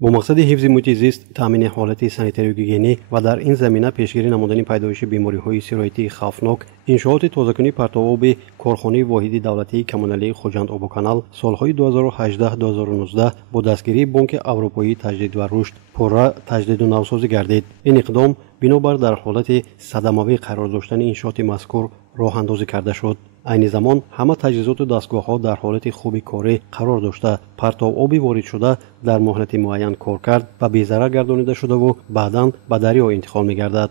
با مقصد حفظ محیط زیست، تامین حالت سانیتری و گیگینی و در این زمینه پیشگیری نمودن پیدایش بیماری‌های سیرایتی خطرناک، انشاءات تازه‌کنی پرتاب کارخانه واحد دولتی کمونالی خوجند آب و کانال سالهای 2018-2019 با دستگیری بانک اروپایی تجدید و رشد پررا تجدید و نوسازی گردید. این اقدام بنابر در حالت صدمه‌آور قرار داشتن انشاءات مذکور راه اندازی کرده شد. عین زمان همه تجهیزات و دستگاه‌ها در حالت خوب کاری قرار داشته، پرتاب آبی وارد شده در مهلت معین کار کرد و بی‌ضرر گردانیده شده و بعداً به دریا انتقال می‌گردد.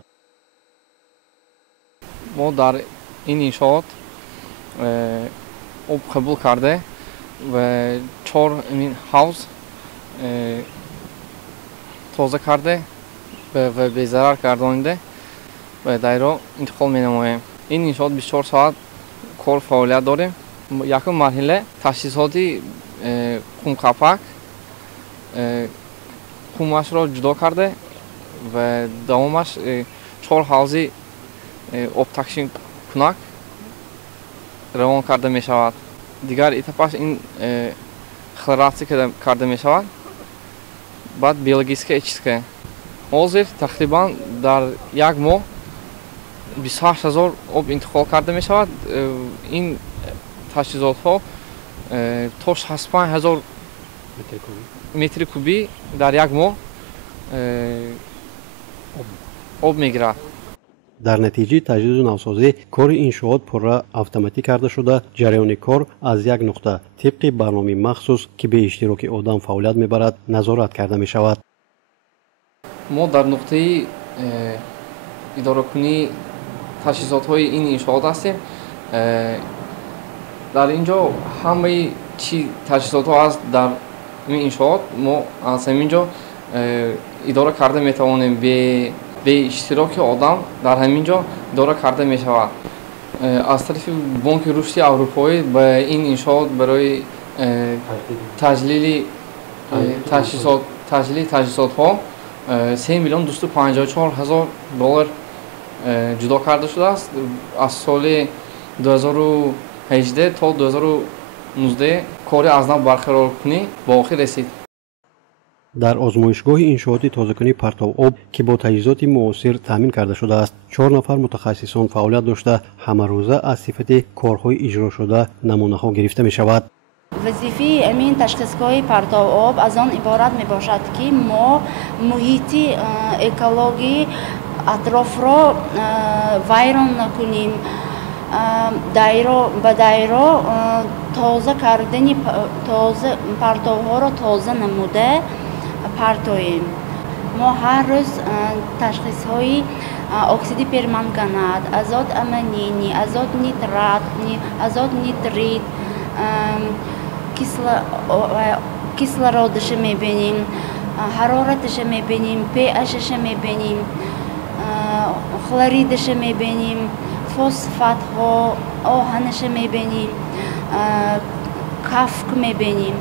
ما در این انشاءات آب قبول کرده و 4 حوض تازه کرده و بی‌ضرر گردانیده و دریا انتقال می‌نماییم. این انشاءات 24 ساعت کار فعالیت داریم. یکم مرحله تجهیزاتی خونقپک خونش را جدا کرده و دومش 4 حوضی آب تکشین کنک روان کرده می شود. دیگر اتفاقش این خلراتی که کرده می شود بعد بیولوژیسکی اچیسکی حاضر تقریبا در یک ماه 28,000 آب انتقال کرده می شود. این تجهیزات ها تا 65,000 متر کوبی در یک ماه آب می گیرد. در نتیجه تجدید و نوسازی کار انشاءات پررا اتوماتیک کرده شده، جریان کار از یک نقطه طبق برنامه مخصوص که به اشتراک آدم فعالیت میبرد نظارت کرده می شود. ما در نقطه اداره کنی تجهیزات های این انشاءات هستیم. در اینجا همه چی تجهیزات ها هست. در این انشاءات ما از همینجا اداره کرده می توانیم به اشتراک آدم در همینجا اداره کرده می شود. از طرف بانک رشد اروپایی به این انشاءات برای تجلیل تجهیزات ها 3,254,000 دلار جدا کرده شده است. از سال 2018 تا 2019 کاری از نو برقرار کنی با آخر رسید. در آزمایشگاه انشاءات تازه‌کنی پرتاب آب که با تجهیزات معاصر تامین کرده شده است، 4 نفر متخصصان فعالیت داشته همه روزه از صفت کارهای اجرا شده نمونه‌ها گرفته می شود. وظیفه امین تشخیصگاه پرتاب آب از آن عبارت می باشد که ما محیط اکولوژی اطراف را ویران نکنیم. به دایره تازه کردن پرتاب ها را تازه نموده پرتویم. ما هر روز تشخیص های اکسید پرمنگانات، آزاد امونی، آزاد نیترات، آزاد نیتریت، کیسلرودش میبینیم، حرارتش میبینیم، pHش میبینیم، خلوریدش میبینیم، فسفات ها، آهنش میبینیم، کافک میبینیم.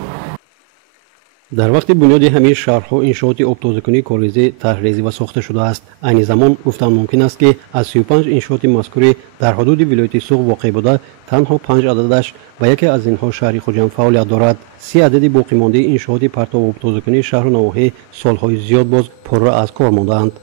در وقت بنیاد همین شهرها انشاءات آب تازه‌کنی کارریزی طرحریزی و ساخته شده است. عین زمان گفتن ممکن است که از 35 انشاءات مذکور در حدود ولایت سوق واقع بوده تنها 5 عددش و یکی از اینها شهر خوجند فعالیت دارد. 3 عدد باقی مانده انشاءات پرتاب آب تازه‌کنی شهر و نواحی سالهای زیاد باز پررا از کار مانده‌اند.